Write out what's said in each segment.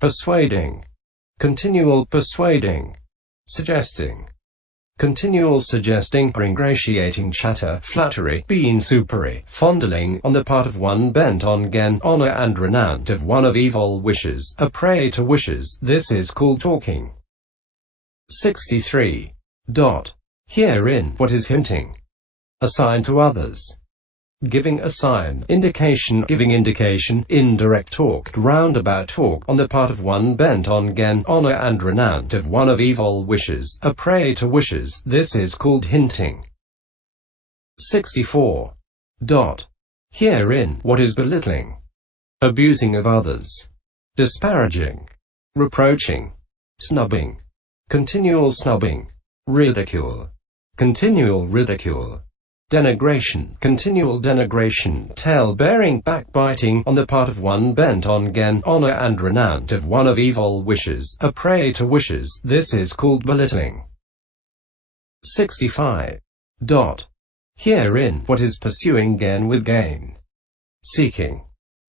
persuading, continual persuading, suggesting, continual suggesting, ingratiating chatter, flattery, being supery, fondling on the part of one bent on gain, honor and renown, of one of evil wishes, a prey to wishes, this is called talking. 63. Herein, what is hinting? A sign to others. Giving a sign, indication, giving indication, indirect talk, roundabout talk, on the part of one bent on gain, honor and renown, of one of evil wishes, a prey to wishes, this is called hinting. 64. Herein, what is belittling? Abusing of others. Disparaging. Reproaching. Snubbing. Continual snubbing. Ridicule. Continual ridicule. Denigration, continual denigration, tale-bearing, backbiting, on the part of one bent on gain, honor and renown, of one of evil wishes, a prey to wishes, this is called belittling. 65. Herein, what is pursuing gain with gain? Seeking.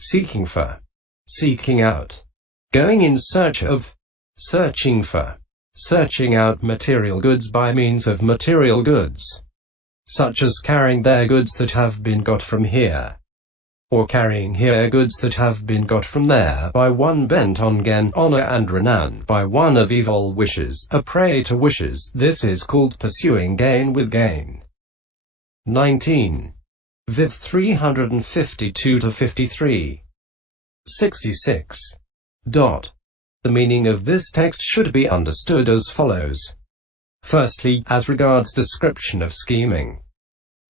Seeking for. Seeking out. Going in search of. Searching for. Searching out material goods by means of material goods, such as carrying there goods that have been got from here, or carrying here goods that have been got from there, by one bent on gain, honor and renown, by one of evil wishes, a prey to wishes, this is called pursuing gain with gain. 19. Viv 352-53. 66. The meaning of this text should be understood as follows. Firstly, as regards description of scheming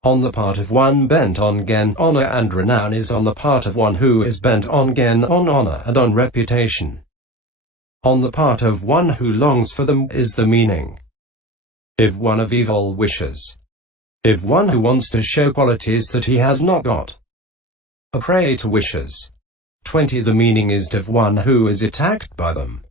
on the part of one bent on gain, honor and renown is on the part of one who is bent on gain, on honor and on reputation. On the part of one who longs for them is the meaning. If one of evil wishes. If one who wants to show qualities that he has not got. A prey to wishes. 20. The meaning is of one who is attacked by them.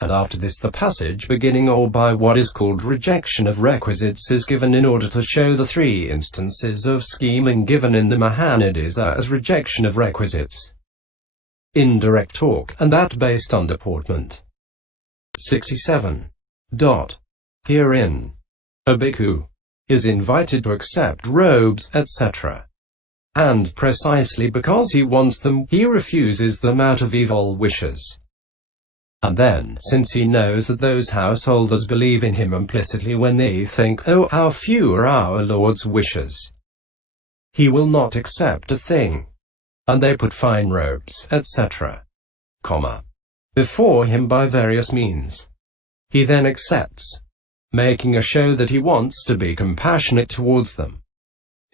And after this the passage beginning or by what is called rejection of requisites is given in order to show the three instances of scheming given in the Mahaniddesa as rejection of requisites. Indirect talk, and that based on deportment. 67. Herein, a bhikkhu is invited to accept robes, etc. And precisely because he wants them, he refuses them out of evil wishes. And then, since he knows that those householders believe in him implicitly when they think, oh, how few are our Lord's wishes, he will not accept a thing. And they put fine robes, etc., before him by various means. He then accepts, making a show that he wants to be compassionate towards them.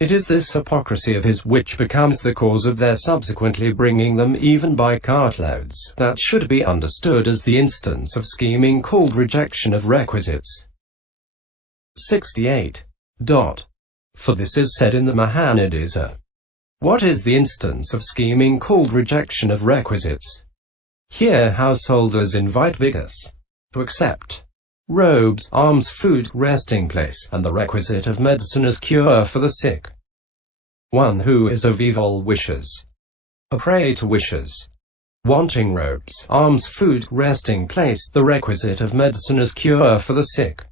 It is this hypocrisy of his which becomes the cause of their subsequently bringing them even by cartloads, that should be understood as the instance of scheming called rejection of requisites. 68. For this is said in the Mahaniddesa. What is the instance of scheming called rejection of requisites? Here householders invite bhikkhus to accept robes, alms, food, resting place, and the requisite of medicine as cure for the sick. One who is of evil wishes, a prey to wishes, wanting robes, alms, food, resting place, the requisite of medicine as cure for the sick,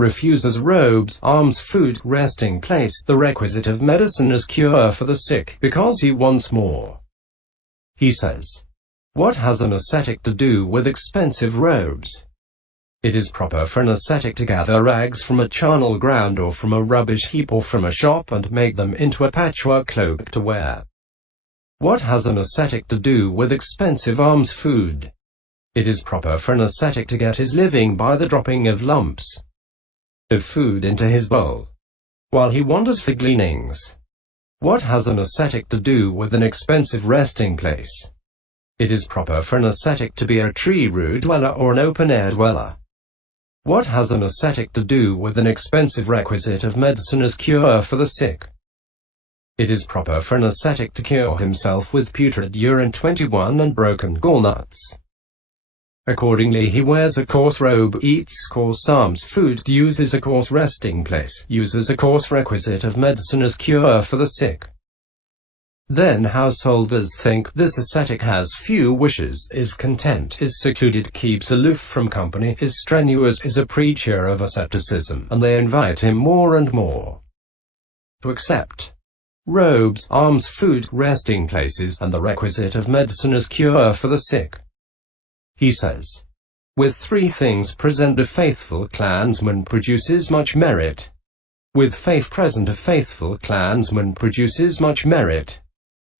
refuses robes, alms, food, resting place, the requisite of medicine as cure for the sick, because he wants more. He says, what has an ascetic to do with expensive robes? It is proper for an ascetic to gather rags from a charnel ground or from a rubbish heap or from a shop and make them into a patchwork cloak to wear. What has an ascetic to do with expensive alms food? It is proper for an ascetic to get his living by the dropping of lumps of food into his bowl, while he wanders for gleanings. What has an ascetic to do with an expensive resting place? It is proper for an ascetic to be a tree-root dweller or an open-air dweller. What has an ascetic to do with an expensive requisite of medicine as cure for the sick? It is proper for an ascetic to cure himself with putrid urine 21 and broken gallnuts. Accordingly he wears a coarse robe, eats coarse alms food, uses a coarse resting place, uses a coarse requisite of medicine as cure for the sick. Then householders think this ascetic has few wishes, is content, is secluded, keeps aloof from company, is strenuous, is a preacher of asceticism, and they invite him more and more to accept robes, alms, food, resting places, and the requisite of medicine as cure for the sick. He says, with three things present a faithful clansman produces much merit. With faith present a faithful clansman produces much merit.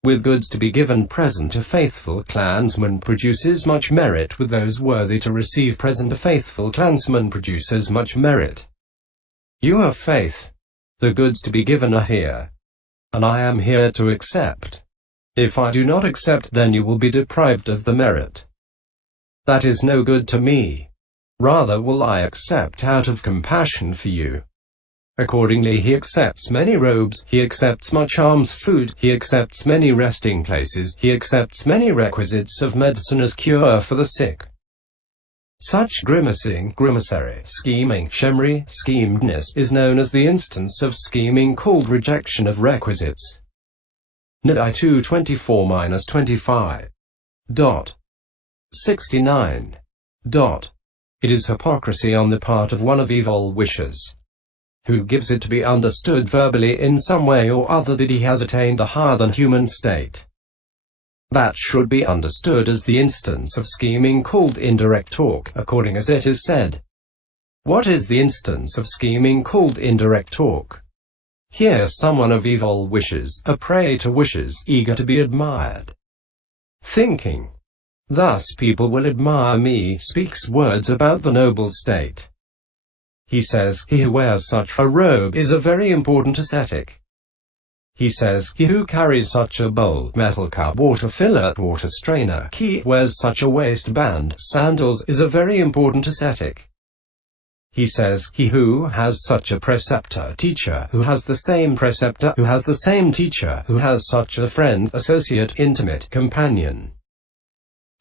With goods to be given present a faithful clansman produces much merit. With those worthy to receive present a faithful clansman produces much merit. You have faith. The goods to be given are here, and I am here to accept. If I do not accept, then you will be deprived of the merit. That is no good to me. Rather will I accept out of compassion for you. Accordingly he accepts many robes, he accepts much alms food, he accepts many resting places, he accepts many requisites of medicine as cure for the sick. Such grimacing, grimacary, scheming, shemri, schemedness is known as the instance of scheming called rejection of requisites. Nidai 2:24-25. 69. It is hypocrisy on the part of one of evil wishes, who gives it to be understood verbally in some way or other that he has attained a higher than human state. That should be understood as the instance of scheming called indirect talk, according as it is said. What is the instance of scheming called indirect talk? Here someone of evil wishes, a prey to wishes, eager to be admired, thinking, thus people will admire me, speaks words about the noble state. He says, he who wears such a robe is a very important ascetic. He says, he who carries such a bowl, metal cup, water filler, water strainer, key, wears such a waistband, sandals, is a very important ascetic. He says, he who has such a preceptor, teacher, who has the same preceptor, who has the same teacher, who has such a friend, associate, intimate, companion.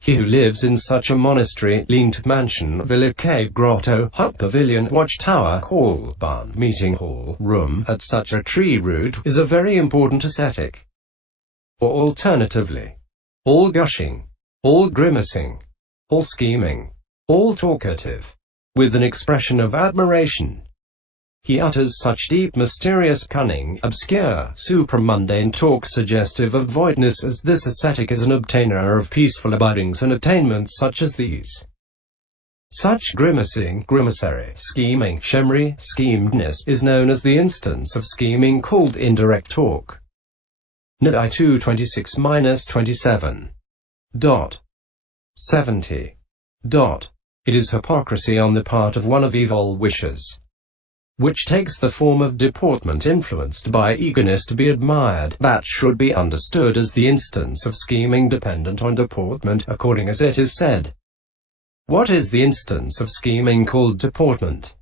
He who lives in such a monastery, leant mansion, villa, cave, grotto, hut, pavilion, watchtower, hall, barn, meeting hall, room, at such a tree root, is a very important ascetic. Or alternatively, all gushing, all grimacing, all scheming, all talkative, with an expression of admiration. He utters such deep, mysterious, cunning, obscure, supramundane talk suggestive of voidness as this ascetic is an obtainer of peaceful abidings and attainments such as these. Such grimacing, grimacary, scheming, shemri, schemedness is known as the instance of scheming called indirect talk. Nidai 2:26-27. 70. It is hypocrisy on the part of one of evil wishes, which takes the form of deportment influenced by eagerness to be admired. That should be understood as the instance of scheming dependent on deportment, according as it is said. What is the instance of scheming called deportment?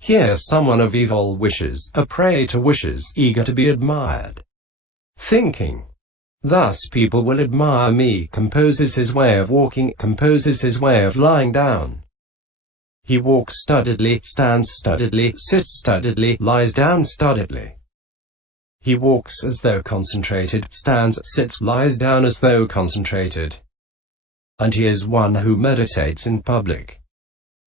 Here someone of evil wishes, a prey to wishes, eager to be admired, thinking, thus people will admire me, composes his way of walking, composes his way of lying down. He walks studiedly, stands studiedly, sits studiedly, lies down studiedly. He walks as though concentrated, stands, sits, lies down as though concentrated. And he is one who meditates in public.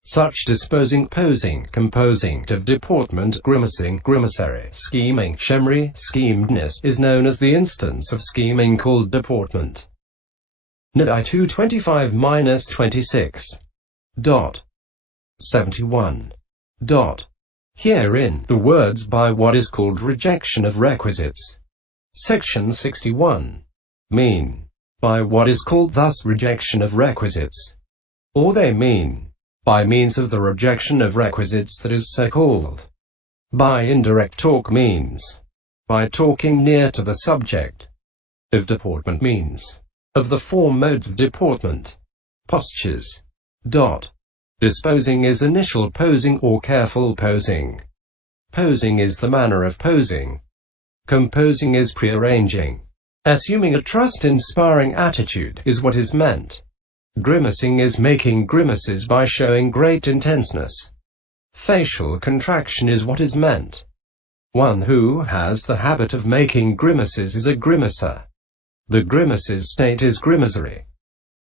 Such disposing, posing, composing of deportment, grimacing, grimacary, scheming, shemri, schemedness is known as the instance of scheming called deportment. Nidai 2:25-26. 71. Herein, the words by what is called rejection of requisites. Section 61. Mean, by what is called thus rejection of requisites. Or they mean, by means of the rejection of requisites that is so called. By indirect talk means, by talking near to the subject. Of deportment means, of the four modes of deportment. Postures. Disposing is initial posing or careful posing. Posing is the manner of posing. Composing is prearranging. Assuming a trust-inspiring attitude is what is meant. Grimacing is making grimaces by showing great intenseness. Facial contraction is what is meant. One who has the habit of making grimaces is a grimacer. The grimace's state is grimacery.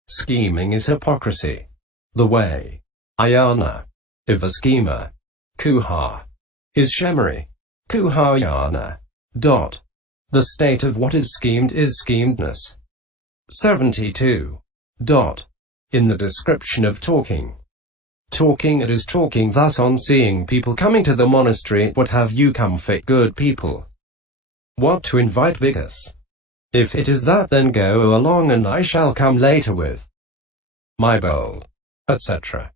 Scheming is hypocrisy. The way, ayana, of a schemer, kuha, is shemery, kuhayana. The state of what is schemed is schemedness. 72. In the description of talking. Talking, it is talking thus on seeing people coming to the monastery. What have you come for, good people? What to invite bhikkhus? If it is that, then go along and I shall come later with my bowl, etc.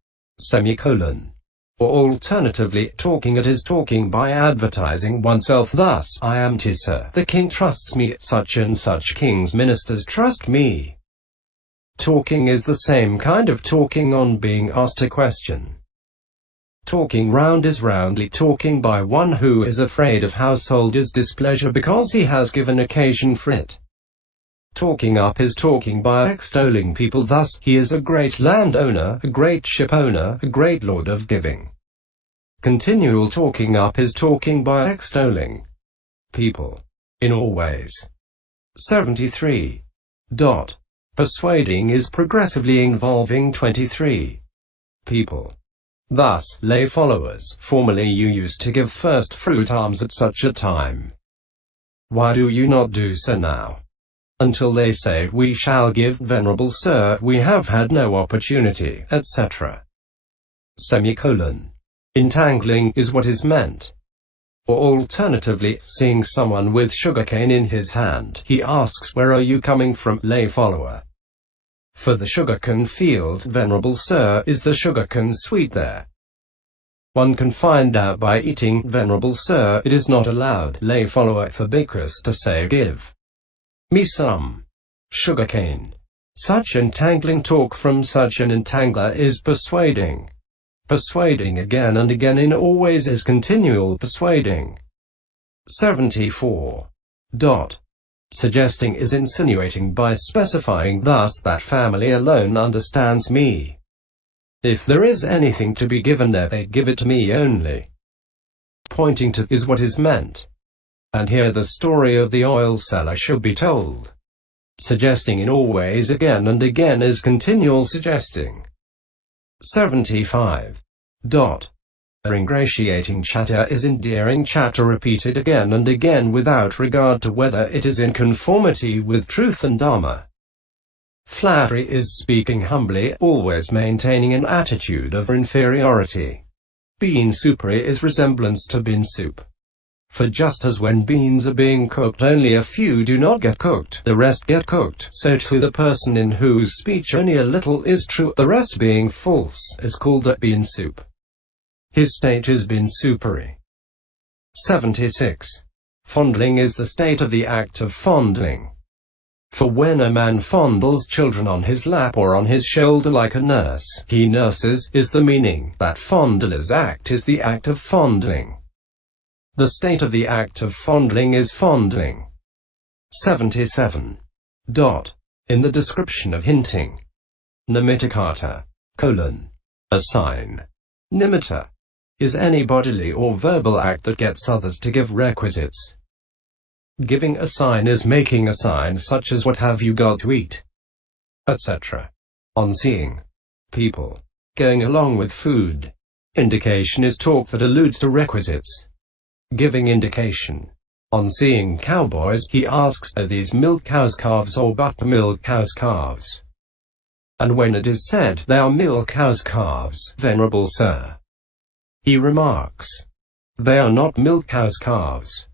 Or alternatively, talking, it is talking by advertising oneself thus: I am Tissa, the king trusts me, such and such king's ministers trust me. Talking is the same kind of talking on being asked a question. Talking round is roundly talking by one who is afraid of householders' displeasure because he has given occasion for it. Talking up is talking by extolling people thus: he is a great landowner, a great ship owner, a great lord of giving. Continual talking up is talking by extolling people in all ways. 73. Persuading is progressively involving 23 people. Thus, lay followers, formerly you used to give first fruit alms at such a time. Why do you not do so now? Until they say, we shall give, venerable sir, we have had no opportunity, etc. Entangling is what is meant. Or alternatively, seeing someone with sugarcane in his hand, he asks, where are you coming from, lay follower? For the sugarcane field, venerable sir, is the sugarcane sweet there? One can find out by eating, venerable sir. It is not allowed, lay follower, for bhikkhus to say, give me some sugarcane. Such entangling talk from such an entangler is persuading. Persuading again and again in all ways is continual persuading. 74. Suggesting is insinuating by specifying thus: that family alone understands me. If there is anything to be given there, they give it to me only. Pointing to is what is meant. And here the story of the oil seller should be told. Suggesting in all ways again and again is continual suggesting. 75. Ingratiating chatter is endearing chatter repeated again and again without regard to whether it is in conformity with truth and dharma. Flattery is speaking humbly, always maintaining an attitude of inferiority. Bean soupery is resemblance to bean soup. For just as when beans are being cooked only a few do not get cooked, the rest get cooked, so too the person in whose speech only a little is true, the rest being false, is called a bean soup. His state is bean soupery. 76. Fondling is the state of the act of fondling. For when a man fondles children on his lap or on his shoulder like a nurse, he nurses, is the meaning. That fondler's act is the act of fondling. The state of the act of fondling is fondling. 77. In the description of hinting. Nimitakata, a sign. Nimitta is any bodily or verbal act that gets others to give requisites. Giving a sign is making a sign such as what have you got to eat, etc. On seeing people going along with food. Indication is talk that alludes to requisites. Giving indication. On seeing cowboys, he asks, are these milk cows' calves or buttermilk cows' calves? And when it is said, they are milk cows' calves, venerable sir, he remarks, they are not milk cows' calves.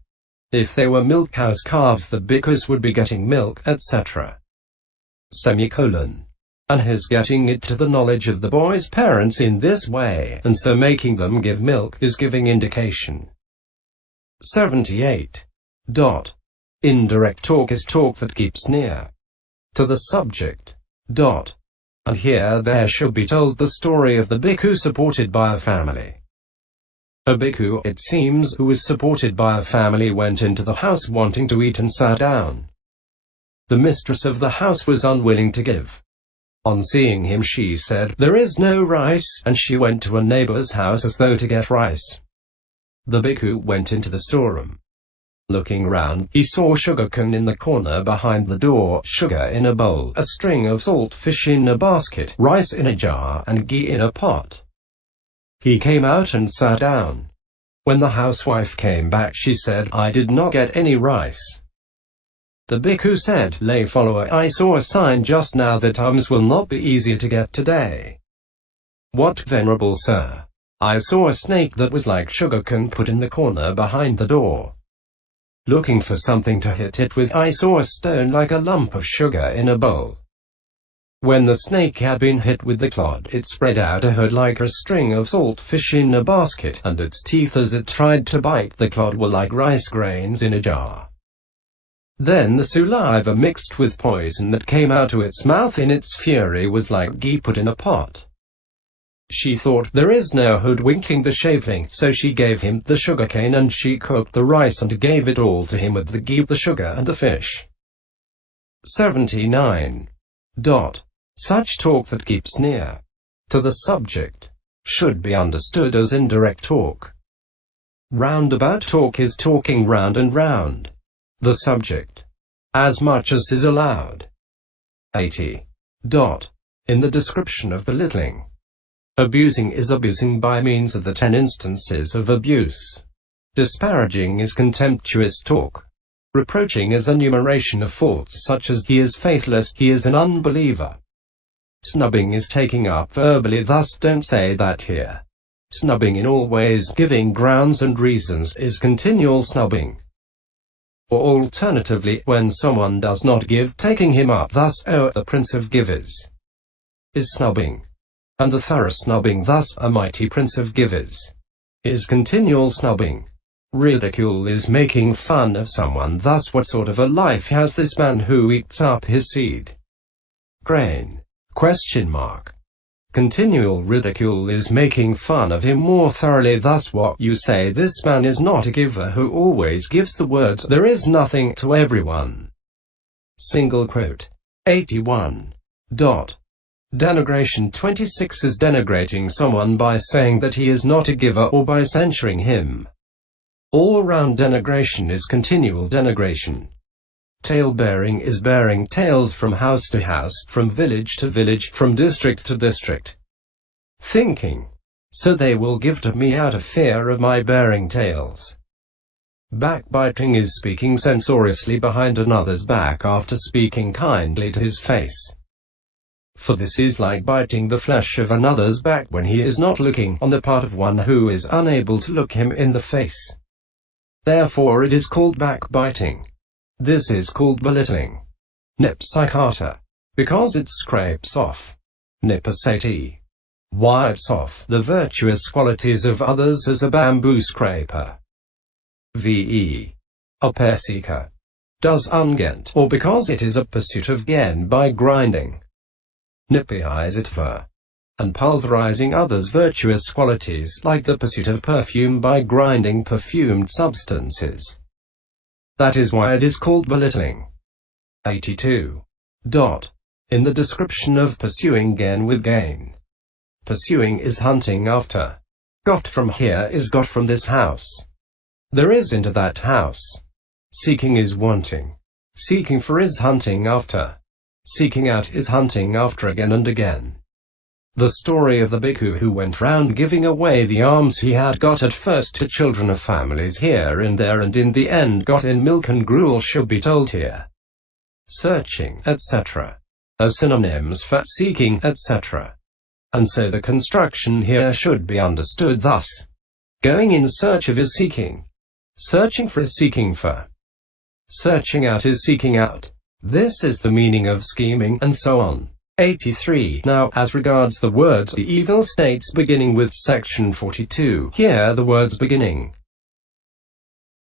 If they were milk cows' calves, the bhikkhus would be getting milk, etc. And his getting it to the knowledge of the boy's parents in this way, and so making them give milk, is giving indication. 78. Indirect talk is talk that keeps near to the subject. And here there should be told the story of the bhikkhu supported by a family. A bhikkhu, it seems, who was supported by a family went into the house wanting to eat and sat down. The mistress of the house was unwilling to give. On seeing him she said, there is no rice, and she went to a neighbor's house as though to get rice. The bhikkhu went into the storeroom. Looking round, he saw sugarcane in the corner behind the door, sugar in a bowl, a string of salt fish in a basket, rice in a jar, and ghee in a pot. He came out and sat down. When the housewife came back, she said, "I did not get any rice." The bhikkhu said, "Lay follower, I saw a sign just now that alms will not be easier to get today." "What, venerable sir?" "I saw a snake that was like sugarcane put in the corner behind the door. Looking for something to hit it with, I saw a stone like a lump of sugar in a bowl. When the snake had been hit with the clod, it spread out a hood like a string of salt fish in a basket, and its teeth as it tried to bite the clod were like rice grains in a jar. Then the saliva mixed with poison that came out of its mouth in its fury was like ghee put in a pot. She thought, there is no hoodwinking the shaveling, so she gave him the sugarcane and she cooked the rice and gave it all to him with the ghee, the sugar and the fish." 79. Such talk that keeps near to the subject should be understood as indirect talk. Roundabout talk is talking round and round the subject, as much as is allowed. 80. In the description of belittling, abusing is abusing by means of the 10 instances of abuse. Disparaging is contemptuous talk. Reproaching is enumeration of faults such as he is faithless, he is an unbeliever. Snubbing is taking up verbally, thus don't say that here. Snubbing in all ways, giving grounds and reasons, is continual snubbing. Or alternatively, when someone does not give, taking him up, thus, "Oh, the Prince of Givers," is snubbing. And the thorough snubbing, thus, "A mighty Prince of Givers," is continual snubbing. Ridicule is making fun of someone, thus, "What sort of a life has this man who eats up his seed? Grain?" Continual ridicule is making fun of him more thoroughly, thus, "What, you say this man is not a giver who always gives the words, 'There is nothing,' to everyone." 81. Denigration 26 is denigrating someone by saying that he is not a giver or by censuring him. All-round denigration is continual denigration. Tale-bearing is bearing tales from house to house, from village to village, from district to district. Thinking, "So they will give to me out of fear of my bearing tales." Backbiting is speaking censoriously behind another's back after speaking kindly to his face. For this is like biting the flesh of another's back when he is not looking, on the part of one who is unable to look him in the face. Therefore it is called backbiting. This is called belittling. Nipsikata, because it scrapes off. Nipasati, wipes off the virtuous qualities of others as a bamboo scraper. Upasika, does ungent, or because it is a pursuit of gain by grinding. Nipize it for, and pulverizing others' virtuous qualities, like the pursuit of perfume by grinding perfumed substances. That is why it is called belittling. 82. In the description of pursuing gain with gain. Pursuing is hunting after. Got from here is got from this house. There is into that house. Seeking is wanting. Seeking for is hunting after. Seeking out is hunting after again and again. The story of the bhikkhu who went round giving away the alms he had got at first to children of families here and there and in the end got in milk and gruel should be told here. Searching, etc. are synonyms for seeking, etc. And so the construction here should be understood thus. Going in search of is seeking. Searching for is seeking for. Searching out is seeking out. This is the meaning of scheming, and so on. 83. Now, as regards the words, the evil states beginning with section 42, here the words beginning